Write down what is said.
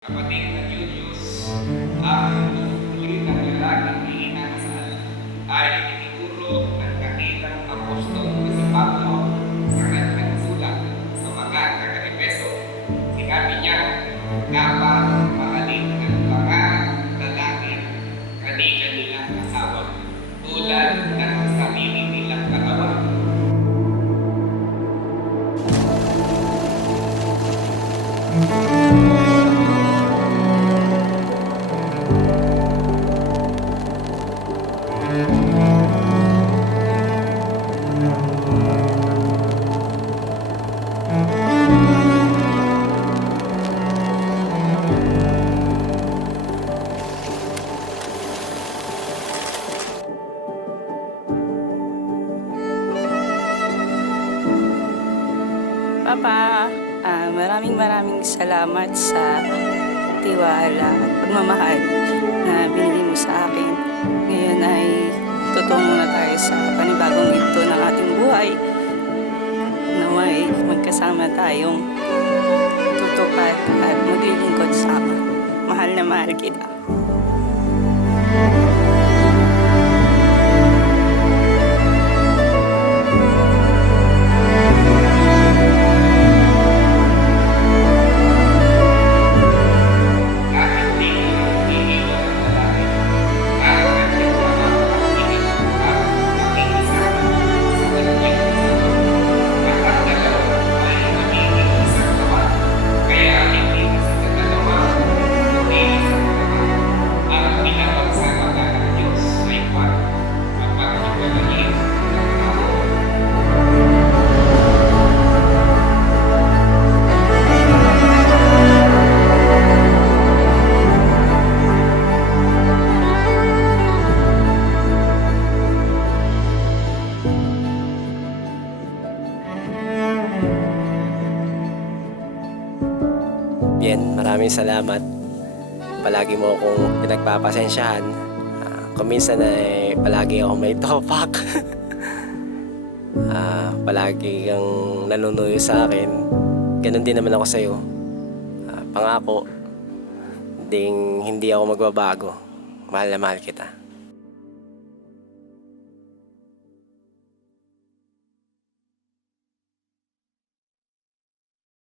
Kapatid na Julius, ang tungkulin ng lalaking iinakasal ay itinuro ng dakilang apostol na si Pablo sa kanyang sulat sa mga taga-Efeso. Sinabi niya, dapat mahalin ng mga lalaki kani-kanilang asawa tulad ng sarili nilang katawan. Papa, maraming salamat sa tiwala at pagmamahal na binigay mo sa akin. Ngayon ay tutungo na tayo sa panibagong yugto ng ating buhay. Naway magkasama tayong tutupad at maglilingkod sama. Mahal na mahal kita. Bien, maraming salamat. Palagi mo akong pinagpapasensyahan. Kung minsan ay palagi ako may topak. Palagi kang nanunuyo sa akin. Ganon din naman ako sa'yo. Pangako, hindi ako magbabago. Mahal na mahal kita.